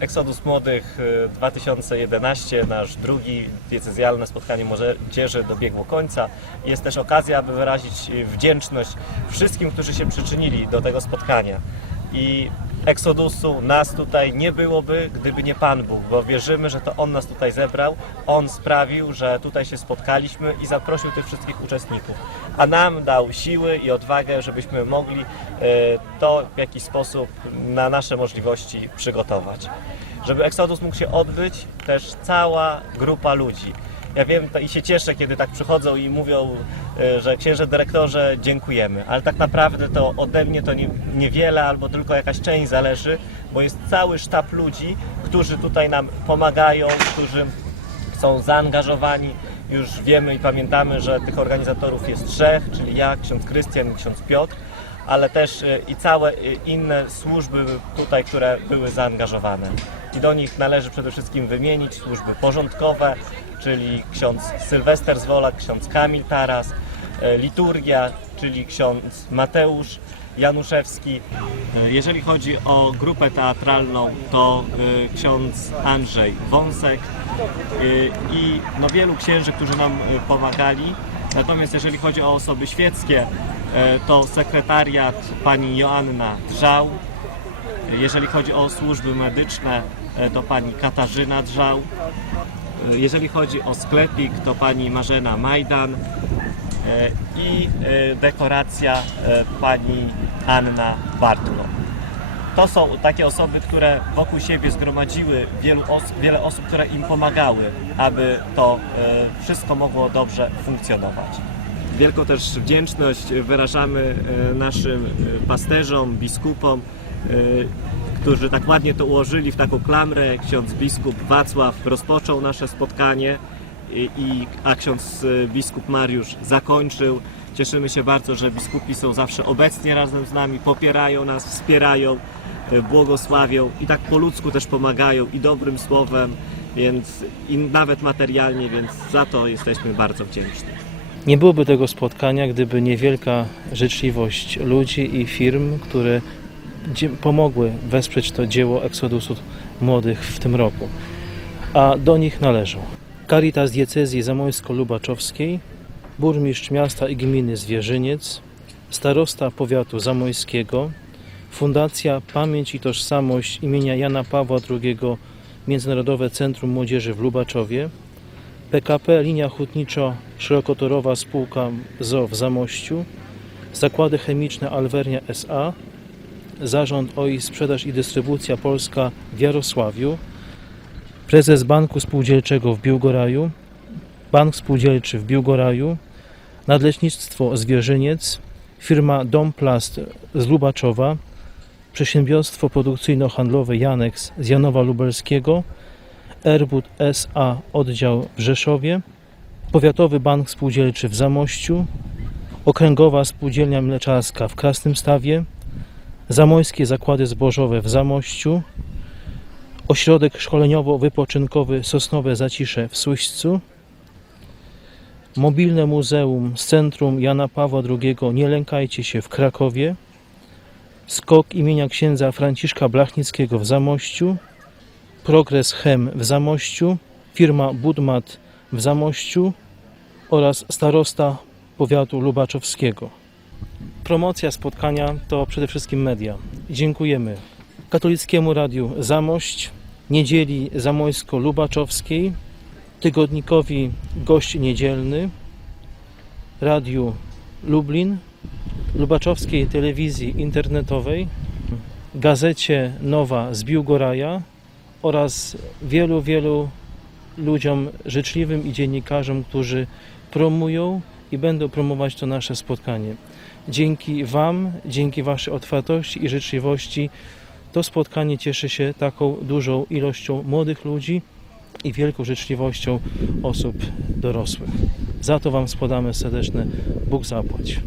Exodus Młodych y, 2011, nasz drugi diecezjalne spotkanie młodzieży dobiegło końca. Jest też okazja, aby wyrazić y, wdzięczność wszystkim, którzy się przyczynili do tego spotkania. I Exodusu, nas tutaj nie byłoby, gdyby nie Pan Bóg, bo wierzymy, że to On nas tutaj zebrał, On sprawił, że tutaj się spotkaliśmy i zaprosił tych wszystkich uczestników. A nam dał siły i odwagę, żebyśmy mogli e, to w jakiś sposób na nasze możliwości przygotować. Żeby Exodus mógł się odbyć, też cała grupa ludzi. Ja wiem i się cieszę, kiedy tak przychodzą i mówią, y, że księże dyrektorze, dziękujemy, ale tak naprawdę to ode mnie to nie, niewiele albo tylko jakaś część zależy, bo jest cały sztab ludzi, którzy tutaj nam pomagają, którzy są zaangażowani. Już wiemy i pamiętamy, że tych organizatorów jest trzech, czyli ja, ksiądz Krystian i ksiądz Piotr, ale też y, i całe y, inne służby tutaj, które były zaangażowane. I do nich należy przede wszystkim wymienić służby porządkowe, czyli ksiądz Sylwester Zwolak, ksiądz Kamil Taras, e, liturgia, czyli ksiądz Mateusz Januszewski. Jeżeli chodzi o grupę teatralną, to ksiądz Andrzej Wąsek i no wielu księży, którzy nam pomagali. Natomiast jeżeli chodzi o osoby świeckie, e, to sekretariat pani Joanna Drzał, jeżeli chodzi o służby medyczne, e, to pani Katarzyna Drzał. E, Jeżeli chodzi o sklepik, to pani Marzena Majdan i dekoracja pani Anna Bartlo. To są takie osoby, które wokół siebie zgromadziły wielu os wiele osób, które im pomagały, aby to e, wszystko mogło dobrze funkcjonować. Wielką też wdzięczność wyrażamy e, naszym e, pasterzom, biskupom, którzy tak ładnie to ułożyli w taką klamrę. Ksiądz biskup Wacław rozpoczął nasze spotkanie, i, a ksiądz e, biskup Mariusz zakończył. Cieszymy się bardzo, że biskupi są zawsze obecni razem z nami, popierają nas, wspierają, e, błogosławią i tak po ludzku też pomagają i dobrym słowem, więc i nawet materialnie, więc za to jesteśmy bardzo wdzięczni. Nie byłoby tego spotkania, gdyby niewielka życzliwość ludzi i firm, które pomogły wesprzeć to dzieło Eksodusu Młodych w tym roku. A do nich należą Caritas Diecezji Zamojsko-Lubaczowskiej, burmistrz miasta i gminy Zwierzyniec, starosta powiatu zamojskiego, Fundacja Pamięć i Tożsamość imienia Jana Pawła II Międzynarodowe Centrum Młodzieży w Lubaczowie, PKP Linia Hutniczo-Szerokotorowa Spółka ZO w Zamościu, Zakłady Chemiczne Alvernia SA, Zarząd OI Sprzedaż i Dystrybucja Polska w Jarosławiu, Prezes Banku Spółdzielczego w Biłgoraju, Bank Spółdzielczy w Biłgoraju, Nadleśnictwo Zwierzyniec, firma Domplast z Lubaczowa, Przedsiębiorstwo Produkcyjno-Handlowe Janex z Janowa Lubelskiego, Erbut SA oddział w Rzeszowie, Powiatowy Bank Spółdzielczy w Zamościu, Okręgowa Spółdzielnia Mleczarska w Krasnym Stawie, Zamojskie Zakłady Zbożowe w Zamościu, Ośrodek Szkoleniowo-Wypoczynkowy Sosnowe Zacisze w Suścu, Mobilne Muzeum z Centrum Jana Pawła II Nie lękajcie się w Krakowie, Skok imienia księdza Franciszka Blachnickiego w Zamościu, Progres Chem w Zamościu, firma Budmat w Zamościu oraz starosta powiatu lubaczowskiego. Promocja spotkania to przede wszystkim media. Dziękujemy Katolickiemu Radiu Zamość, Niedzieli Zamojsko-Lubaczowskiej, Tygodnikowi Gość Niedzielny, Radiu Lublin, Lubaczowskiej Telewizji Internetowej, Gazecie Nowa z Biłgoraja oraz wielu, wielu ludziom życzliwym i dziennikarzom, którzy promują i będą promować to nasze spotkanie. Dzięki Wam, dzięki Waszej otwartości i życzliwości to spotkanie cieszy się taką dużą ilością młodych ludzi i wielką życzliwością osób dorosłych. Za to Wam składamy serdeczne Bóg zapłać.